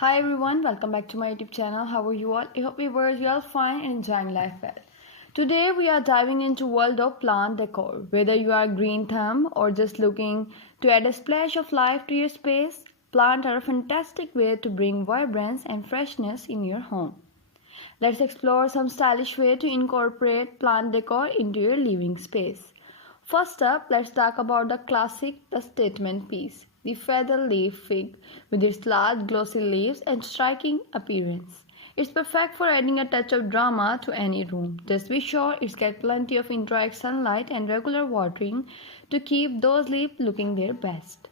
Hi everyone, welcome back to my YouTube channel. How are you all? I hope you are all fine and enjoying life well. Today we are diving into world of plant decor. Whether you are a green thumb or just looking to add a splash of life to your space, plants are a fantastic way to bring vibrance and freshness in your home. Let's explore some stylish way to incorporate plant decor into your living space. First up, let's talk about the statement piece, the feather leaf fig, with its large glossy leaves and striking appearance. It's perfect for adding a touch of drama to any room. Just be sure it's get plenty of indirect sunlight and regular watering to keep those leaves looking their best.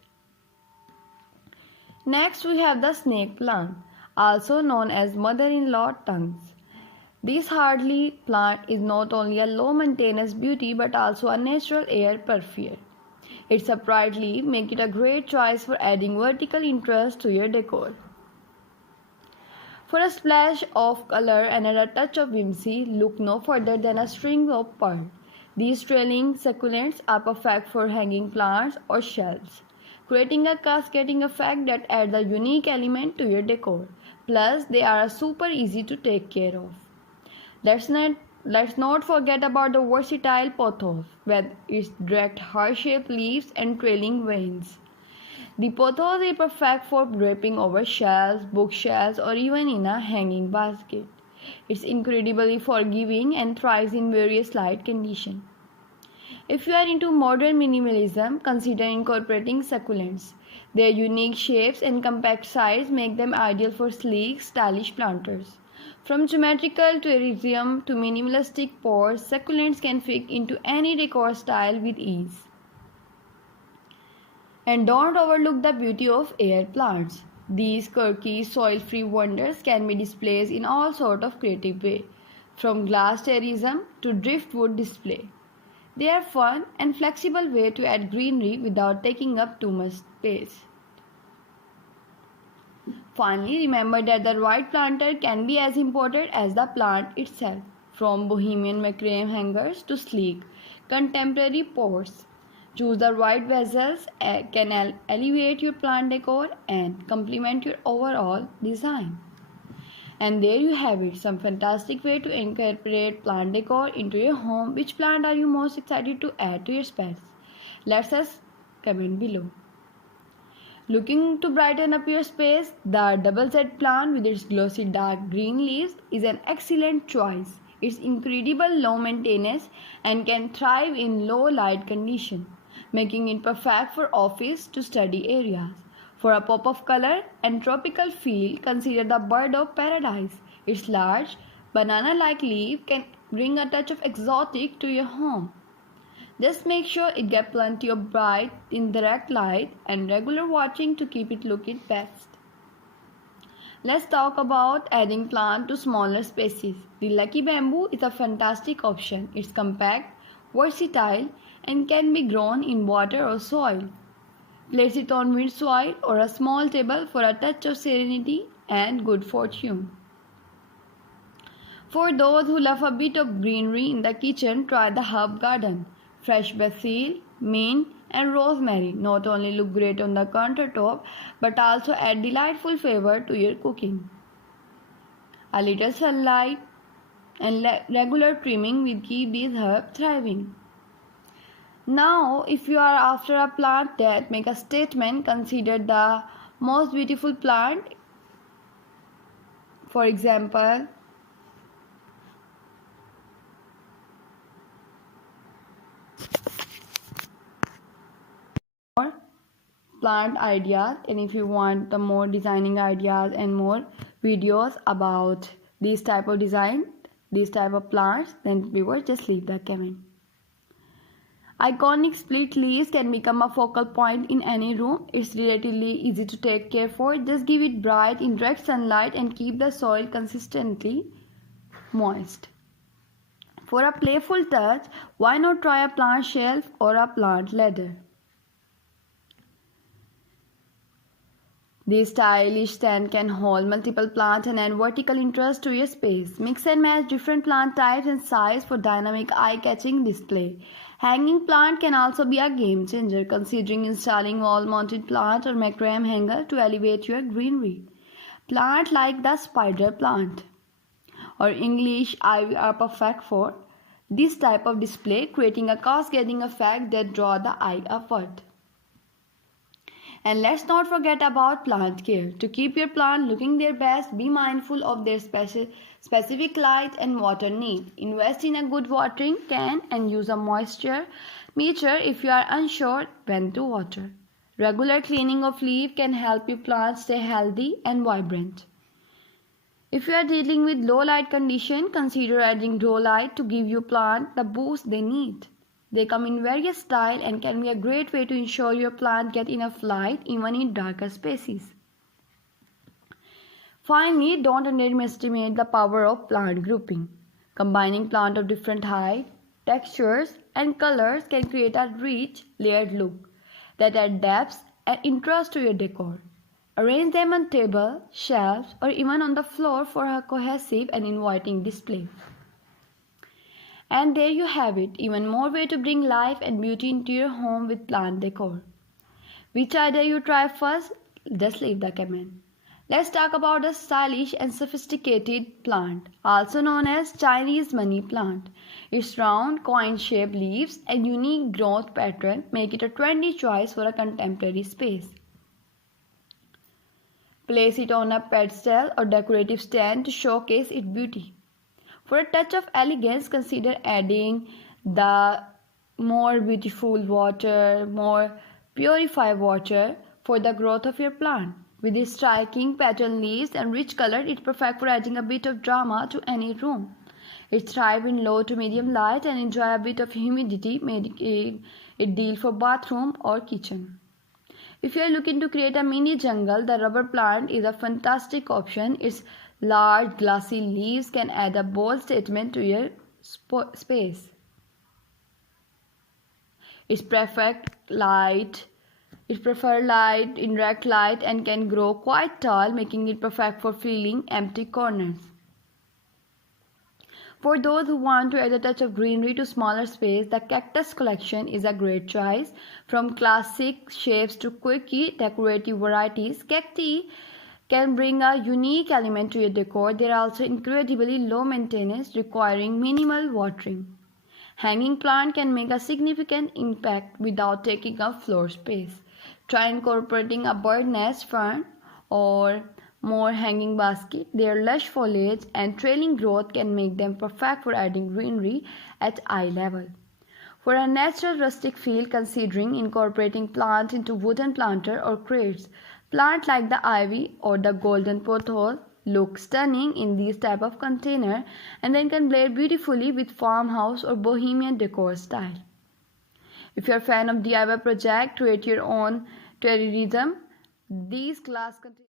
Next, we have the snake plant, also known as mother-in-law tongues. This hardy plant is not only a low-maintenance beauty but also a natural air purifier. Its upright leaf make it a great choice for adding vertical interest to your decor. For a splash of color and a touch of whimsy, look no further than a string of pearl. These trailing succulents are perfect for hanging plants or shelves, creating a cascading effect that adds a unique element to your decor. Plus, they are super easy to take care of. Let's not forget about the versatile pothos with its direct heart-shaped leaves and trailing veins. The pothos is perfect for draping over shelves, bookshelves, or even in a hanging basket. It's incredibly forgiving and thrives in various light conditions. If you are into modern minimalism, consider incorporating succulents. Their unique shapes and compact size make them ideal for sleek, stylish planters. From geometrical to elysium to minimalistic pots, succulents can fit into any decor style with ease. And don't overlook the beauty of air plants. These quirky, soil-free wonders can be displayed in all sorts of creative ways, from glass terrarism to driftwood display. They are fun and flexible way to add greenery without taking up too much space. Finally, remember that the right planter can be as important as the plant itself. From bohemian macrame hangers to sleek, contemporary pots, choose the right vessels can elevate your plant decor and complement your overall design. And there you have it, some fantastic way to incorporate plant decor into your home. Which plant are you most excited to add to your space? Let us comment below. Looking to brighten up your space, the double Z plant with its glossy dark green leaves is an excellent choice. It's incredible low maintenance and can thrive in low light conditions, making it perfect for office to study areas. For a pop of color and tropical feel, consider the bird of paradise. Its large, banana-like leaf can bring a touch of exotic to your home. Just make sure it gets plenty of bright, indirect light and regular watering to keep it look its best. Let's talk about adding plant to smaller spaces. The lucky bamboo is a fantastic option. It's compact, versatile and can be grown in water or soil. Place it on wet soil or a small table for a touch of serenity and good fortune. For those who love a bit of greenery in the kitchen, try the herb garden. Fresh basil, mint and rosemary not only look great on the countertop but also add delightful flavor to your cooking. A little sunlight and regular trimming will keep these herbs thriving. Now, if you are after a plant that make a statement, consider the most beautiful plant. For example, plant ideas, and if you want the more designing ideas and more videos about this type of design, this type of plants, then viewers just leave the comment. Iconic split leaves can become a focal point in any room. It's relatively easy to take care for. Just give it bright, indirect sunlight and keep the soil consistently moist. For a playful touch, why not try a plant shelf or a plant ladder? This stylish stand can hold multiple plants and add vertical interest to your space. Mix and match different plant types and size for dynamic eye-catching display. Hanging plant can also be a game changer, considering installing wall-mounted plant or macrame hanger to elevate your greenery. Plant like the spider plant or English ivy are perfect for this type of display, creating a cascading effect that draws the eye upward. And let's not forget about plant care. To keep your plant looking their best, be mindful of their specific light and water need. Invest in a good watering can and use a moisture meter if you are unsure when to water. Regular cleaning of leaf can help your plant stay healthy and vibrant. If you are dealing with low light condition, consider adding grow light to give your plant the boost they need. They come in various styles and can be a great way to ensure your plant get enough light even in darker spaces. Finally, don't underestimate the power of plant grouping. Combining plants of different height, textures and colors can create a rich, layered look that adds depth and interest to your decor. Arrange them on tables, shelves, or even on the floor for a cohesive and inviting display. And there you have it, even more way to bring life and beauty into your home with plant decor. Which idea you try first? Just leave the comment. Let's talk about the stylish and sophisticated plant, also known as Chinese money plant. Its round, coin-shaped leaves and unique growth pattern make it a trendy choice for a contemporary space. Place it on a pedestal or decorative stand to showcase its beauty. For a touch of elegance, consider adding the more beautiful water, more purified water for the growth of your plant. With its striking petal leaves and rich color, it's perfect for adding a bit of drama to any room. It thrives in low to medium light and enjoy a bit of humidity, making it ideal for bathroom or kitchen. If you are looking to create a mini jungle, the rubber plant is a fantastic option. Its large glossy leaves can add a bold statement to your space. Its preferred light, indirect light and can grow quite tall, making it perfect for filling empty corners. For those who want to add a touch of greenery to smaller space, the cactus collection is a great choice. From classic shapes to quirky decorative varieties, cacti can bring a unique element to your decor. They are also incredibly low maintenance, requiring minimal watering. Hanging plant can make a significant impact without taking up floor space. Try incorporating a bird nest fern or more hanging basket. Their lush foliage and trailing growth can make them perfect for adding greenery at eye level. For a natural rustic feel, considering incorporating plants into wooden planter or crates. Plants like the ivy or the golden pothole look stunning in these type of container and then can blend beautifully with farmhouse or bohemian decor style. If you're a fan of DIY project, create your own terrorism. These glass containers